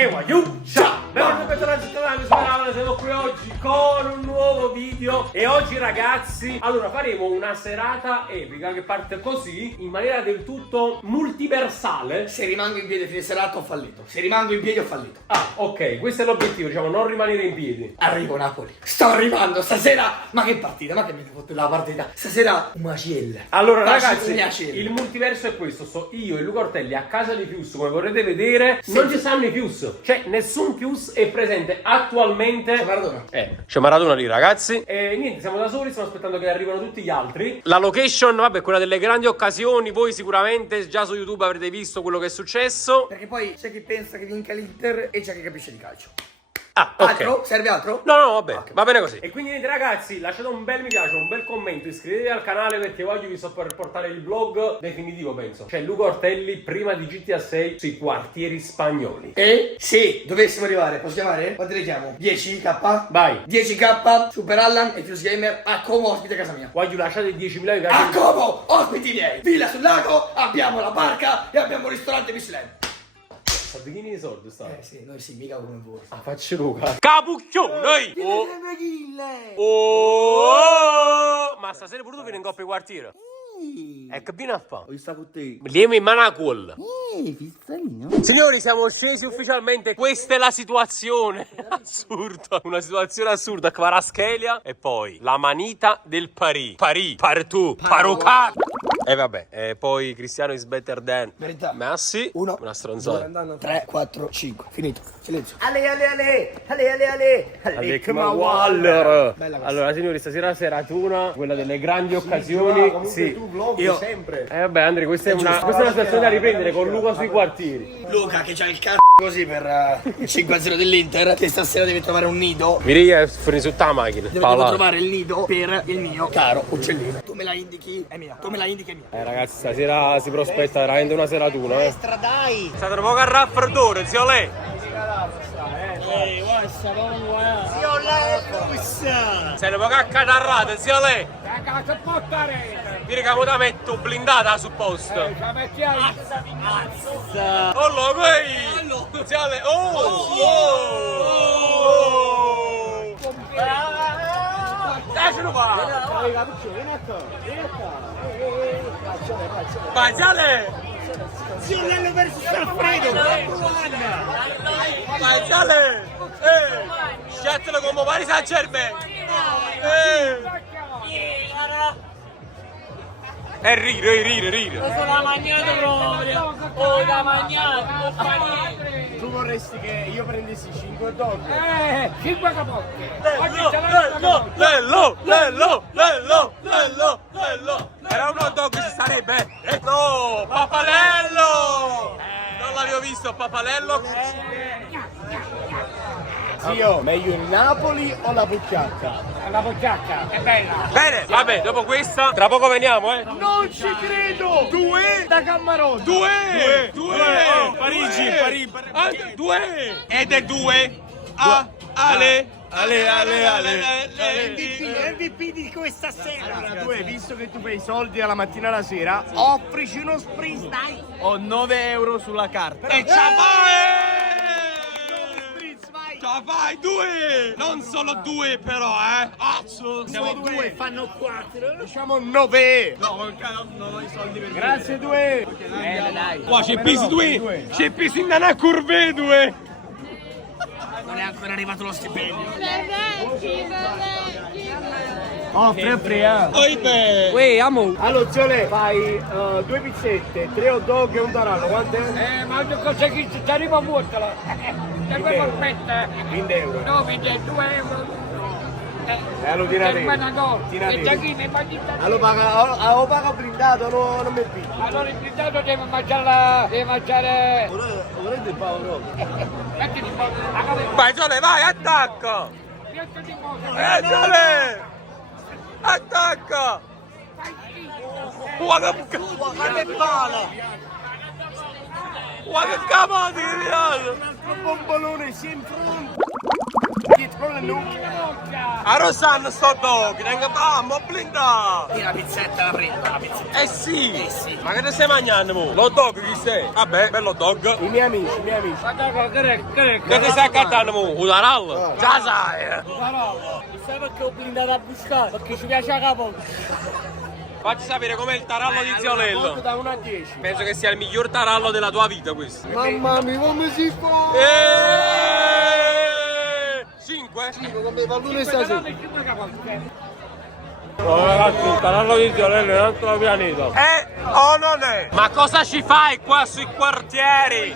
Ewayu, ciao! Benvenuti sul canale, siamo qui oggi con un nuovo video. E oggi ragazzi, allora faremo una serata epica che parte così, in maniera del tutto multiversale. Se rimango in piedi a fine serata ho fallito. Se rimango in piedi ho fallito. Ah, ok, questo è l'obiettivo, diciamo, non rimanere in piedi. Arrivo Napoli. Sto arrivando stasera. Ma che partita? Ma che mi fotte la partita? Stasera un maciel. Allora ragazzi, il multiverso è questo. Sto io e Luca Ortelli a casa di Pius, come vorrete vedere. Sì. Non ci stanno i Pius. Cioè nessun Pius è presente attualmente. C'è Maradona. C'è Maradona lì ragazzi. E niente, siamo da soli, stiamo aspettando che arrivino tutti gli altri. La location, vabbè, quella delle grandi occasioni. Voi sicuramente già su YouTube avrete visto quello che è successo. Perché poi c'è chi pensa che vinca l'Inter e c'è chi capisce di calcio. Ah, ok. Altro? Serve altro? No, vabbè, Okay. Va bene così. E quindi niente ragazzi, lasciate un bel mi piace, un bel commento, iscrivetevi al canale perché oggi vi sto per portare il vlog definitivo, penso. Cioè Luca Ortelli prima di GTA 6 sui quartieri spagnoli. E se dovessimo arrivare, posso chiamare? Quanti le chiamo? 10k? Vai. 10k, Super Allan e Fuse Gamer a Como ospite a casa mia. Voglio lasciate 10.000 mi piace. A Como, ospiti miei, villa sul lago, abbiamo la barca e abbiamo un ristorante Michelin. Sabbichini di soldi sta. Sì, noi sì, mica come voi. Ah, faccio Luca. Capucchione! Ma stasera pure tu vieni in coppia di quartiere? E che viene a fare? Ho visto con te. Liemi in manacol. Fizzolino. Signori, siamo scesi ufficialmente. Questa è la situazione. Assurda. Una situazione assurda. Kvaraschelia e poi la manita del Parì. Parì. Partu. Parucat. E vabbè, poi Cristiano is better than Verità. Messi. Uno. Una stronzata. 3, 4, 5. Finito. Silenzio. Alec Waller. Bella cosa. Allora signori, stasera seratuna, quella delle grandi occasioni. Sì. Io sempre. Vabbè Andrea, questa è una situazione da riprendere con Luca sui quartieri. Luca che c'ha il c***o così per il 5-0 dell'Inter, che stasera deve trovare un nido. Miria è fuori sotto la macchina. Devo trovare il nido per il mio caro uccellino. Tu me la indichi, è mia. Tu me la indichi, è mia. Ragazzi, stasera si prospetta veramente una seratuna, Dai. State un po' a raffreddore, zio lei. Zio Levis. Sei un po' a catarrate, zio lei. Cazzo portare! Dire che la metto blindata sul posto. La mettiamo! Oh, lo qui! Zio lei. Dai, lo fa! Vai, zio lei! Zio Lello versus Alfredo. Vai, zio lei! Scettelo come pari San Germain! Rire! Sono mangiato proprio! Oh, da mangiare! Tu vorresti che io prendessi 5 dog? 5 capotte! Lello! Era un hot dog ci sarebbe? No! Papalello! Non l'avevo visto, Papalello? Zio, meglio il Napoli o la Pucciacca? La poggiacca, è bella! Bene, vabbè, dopo questa, tra poco veniamo, Non ci credo! 2 da Cammarone! 2! Parigi! 2! Ed è 2 Ale! MVP di questa sera! Allora, tu, visto che tu fai soldi dalla mattina alla sera, offrici uno spritz, dai! Ho 9 euro sulla carta. E ce fai! Vai! Ce fai 2! Non solo 2 però, Azzo! Siamo 2, fanno 4. Diciamo 9. No, non ho i soldi per Grazie 2. Dai! Qua c'è pesi 2! C'è pesi in una curve 2! Non è ancora arrivato lo stipendio. Oh, free. Oibe! Uè, amo! Allora, Ziole, fai 2 pizzette, 3 hot dog e un tarallo. Quanto è? Ma che cosa che ci arriva a vuotala? E poi aspetta! 20 euro. No, mi dai 2 euro! Allora, tira te. E già chi mi fa di Allora, paga blindato, non mi piglio. allora il blindato deve mangiare deve mangiare Volete il Paolo? metti di poco Vai Giole, vai, attacca! piatto di poco Giole! Attacca! Guarda che pala! Guarda che cavolo di Un bombolone sia in fronte. Dietro le nuke. A Rosanna sto dog, tengo mo blindato. Io la pizzetta la prendo, la pizzetta. Eh sì. Eh sì. Ma che ne stai mangiando mo? L'hot dog chi sei? Vabbè, bello dog. I miei amici, i miei amici. Che ti stai accattando mo? Un tarallo? Già sai. Sai perché ho blindato a buscare? Perché ci piace la capo. Facci sapere com'è il tarallo di zio Lello. Da 1 a 10. Penso che sia il miglior tarallo della tua vita questo. Mamma mia, come si fa? 5? Come pallone stasera. Oh ragazzi, il tarallo di zio Lello è un altro pianeta. O non è? Ma cosa ci fai qua sui quartieri?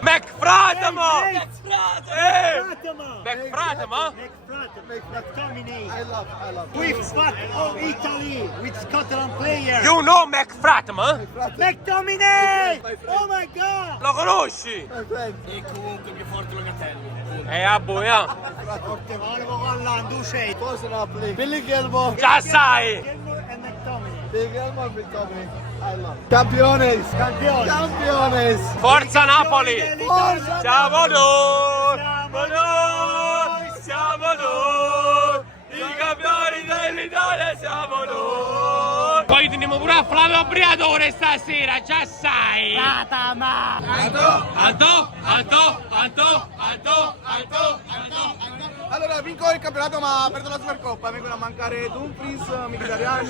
McFratamo! McFratamo? I love. We've fought all Italy with Scotland player. You know McFratamo? McTominay! Oh my god! Lo conosci? E comunque più forte Locatelli. A boia. Forte volevo Holland, tu sei. Cosa non play? Billy Gilmore. Già sai! Gilmore e McTominay. Billy Gilmore, McTominay. I love. Campiones! Campione. Campiones! Forza Napoli! Forza! Siamo noi! Siamo Siamo noi! I campioni dell'Italia siamo noi! Poi teniamo pure a Flavio Briatore stasera, già sai! Atama! Alto! Allora, vinco il campionato ma perdo la Supercoppa. Vengono a mancare Dumfries, Mkhitaryan.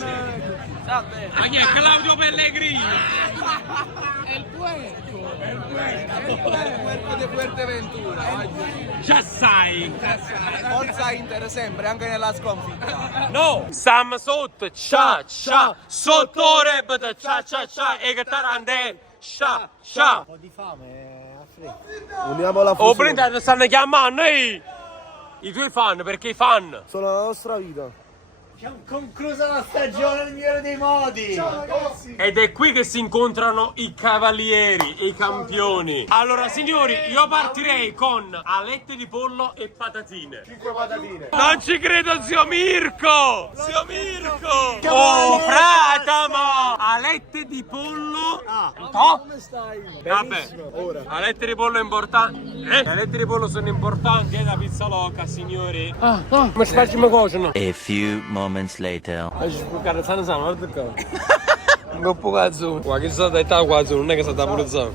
Ma chi è Claudio Pellegrini? Il puerco di Fuerteventura. Già sai! Forza Inter sempre, anche nella sconfitta. No! Sam sotto, cia cia, sotto repete, cia cia cia, e che tarande, cia cia. Uniamo la Oh, prendete, stanno chiamando i tuoi fan, perché i fan? Sono la nostra vita. Abbiamo concluso la stagione nel migliore dei modi. Ed è qui che si incontrano i cavalieri e i campioni. Allora, signori, io partirei con alette di pollo e patatine. 5 patatine. Non ci credo, zio Mirko! Zio Mirko! Oh, fratamo! Alette di pollo. Come stai? Vabbè, Ora. alette di pollo importanti. Le alette di pollo sono importanti, da pizza loca, signori. Ma ci facciamo cuocere. A few moments later. Non può cazzo. Ma che sta detta quasi, non è che sta da pulizzato.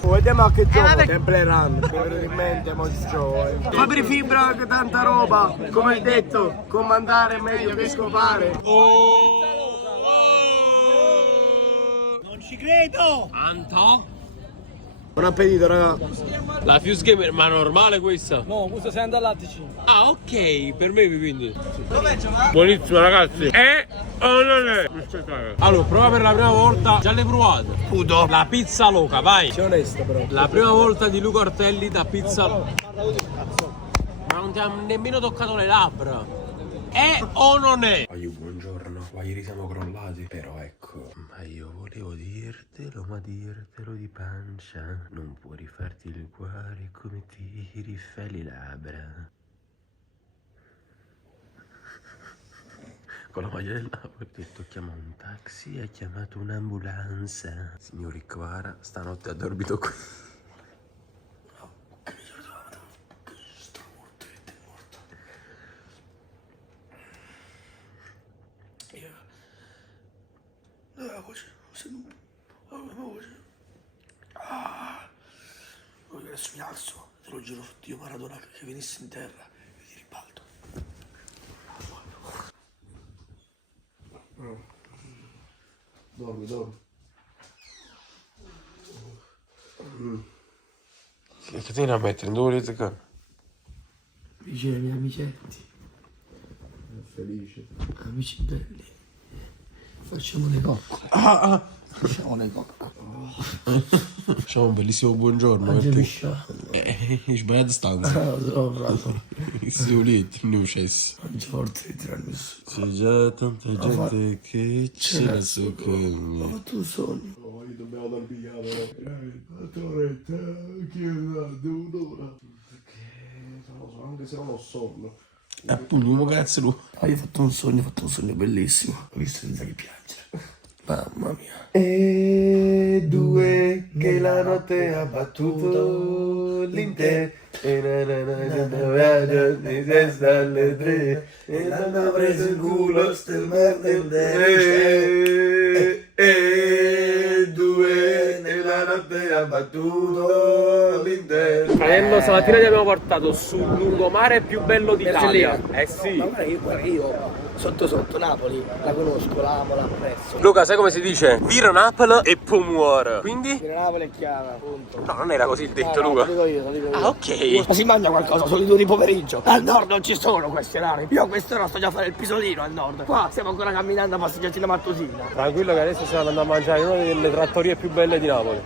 Vediamo a che gioco. Temple Run. Mi viene in mente Fabri Fibra, che tanta roba. Come hai detto, comandare è meglio che scopare. Non ci credo. Anto? Buon appetito, raga. La Fuse Gamer, ma normale questa? No, questo sei andato all'attici. Ah, ok, per me quindi. Buonissimo ragazzi. O non è? Allora, prova per la prima volta. Già l'hai provata? Puto. La pizza loca, vai. Sei onesta però. La prima volta di Luca Ortelli da pizza loca. Ma non ti ha nemmeno toccato le labbra. È o non è? Io buongiorno, ma ieri siamo crollati. Però ecco, ma io volevo dirtelo, ma dirtelo di pancia. Non può rifarti il cuore come ti rifai le labbra. Con la maglia del Napoli ho detto chiama un taxi e ha chiamato un'ambulanza. Signori Quara, stanotte ha dormito qui. Adesso mi alzo, te lo giuro su Dio Maradona che venissi in terra e ti ribalto. Dormi. Che te ne mettere? Dove volete che? Dice ai miei amichetti, Felice. amici belli, facciamo le coccole. Facciamo le coccole. Facciamo un bellissimo buongiorno. Mangia pisciato. Sbagliata stanza. No, bravo. I soletti non cessi. Mangia forte di tiramisù. C'è già tanta gente che ce la so con Ho fatto un sogno. Dobbiamo dormire, che un'ora. Perché non lo so, anche se non ho sonno. appunto, come cazzo lo... Io ho fatto un sogno bellissimo. Ho visto senza che piangere. Mamma mia. E due che la notte ha battuto l'Inter E alle 3 e l'hanno preso il culo ste merde e due nella notte ha battuto l'interno. Fratello, stamattina ti abbiamo portato sul lungomare più bello d'Italia. Eh sì. Ma guarda, io sotto Napoli la conosco, la amo, la apprezzo. Luca, sai come si dice? Vira Napoli e poi muore. Quindi? Napoli è chiara, punto. No, non era così il detto, Luca. Lo dico io. Ah, ok. Ma si mangia qualcosa, sono le 2 di pomeriggio. Al nord non ci sono questi orari. Io a quest'ora sto già a fare il pisolino al nord. Qua stiamo ancora camminando a passeggiarci la mattusina. Tranquillo che adesso stiamo andando a mangiare in una delle trattorie più belle di Napoli.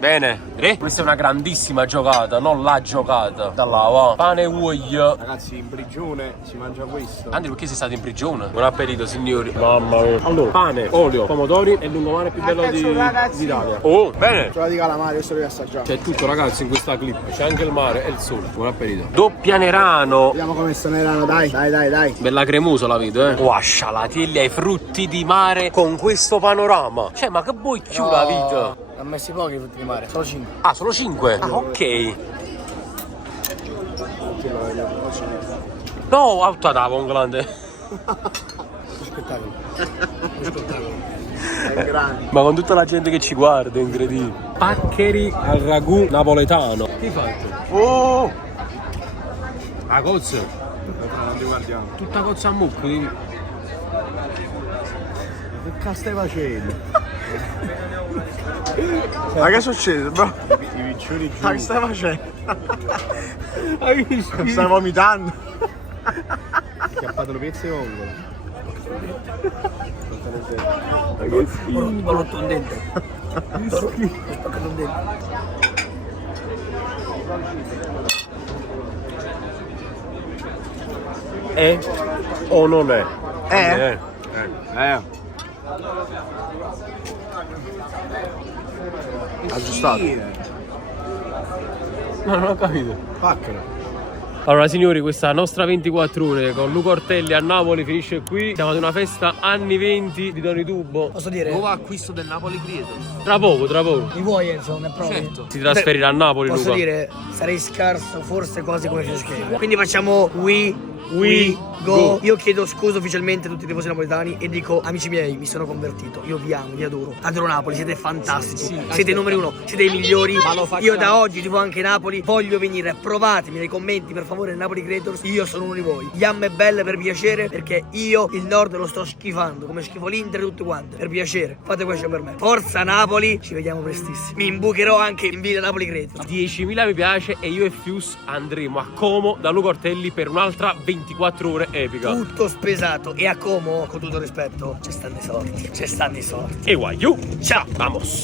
Bene, questa è una grandissima giocata, non la giocata. Da là, va. Pane e uoglio. Ragazzi, in prigione si mangia questo. Andri, perché sei stato in prigione? Buon appetito, signori. Mamma mia. Allora, pane, olio, pomodori e il lungomare più bello d'Italia. Oh, bene. Cioè di calamari, questo devi assaggiare. C'è tutto, ragazzi, in questa clip. C'è anche il mare e il sole. Buon appetito. Doppia Nerano. Vediamo come sta Nerano, dai. Bella cremosa la vedo, eh. Wascialatielli ai frutti di mare con questo panorama. Cioè, ma che vuoi chiudere la vita? Ha messi pochi frutti di mare, solo 5. Ah, solo 5? Ah, ok. No, alta da un grande. Spettacolo. È grande. Ma con tutta la gente che ci guarda, è incredibile. Paccheri al ragù napoletano. Che hai fatto? Oh! La cozza. Non ti guardiamo. Tutta cozza a mucco. Che cazzo stai facendo? Ma che succede, bro? I piccioni giù. Ma che stai facendo? Hai visto? Stai vomitando? Ti ha fatto le pezze e vongole. Ho rotto un dente. Ho spaccato un dente. È o non è? Aggiustato. No, non ho capito. Pacchero. Allora signori, questa nostra 24 ore con Luca Ortelli a Napoli finisce qui. Siamo ad una festa anni 20 di Tony Tubo. Posso dire? Nuovo acquisto del Napoli Creators. Tra poco. Mi vuoi Enzo? Ne provi? Certo. Si trasferirà a Napoli, Posso Luca. dire, sarei scarso forse quasi come Fischelli. Quindi facciamo we go. go. Io chiedo scusa ufficialmente a tutti i tifosi napoletani e dico, amici miei, mi sono convertito. Io vi amo, vi adoro. Adoro Napoli, siete fantastici. Siete i numeri 1, siete i migliori. Io da oggi tifo anche Napoli. Voglio venire, provatemi nei commenti per favore Napoli Creators. Io sono uno di voi. Yam è belle per piacere, perché io il nord lo sto schifando, come schifo l'Inter e tutte quante. Per piacere, fate questo per me. Forza Napoli, ci vediamo prestissimo. Mi imbucherò anche in video Napoli Creators. 10.000 mi piace e io e Fius andremo a Como da Luca Ortelli per un'altra 24 ore epica. Tutto spesato e a Como, con tutto rispetto, c'è stanno i soldi. E guagliù. Ciao, vamos.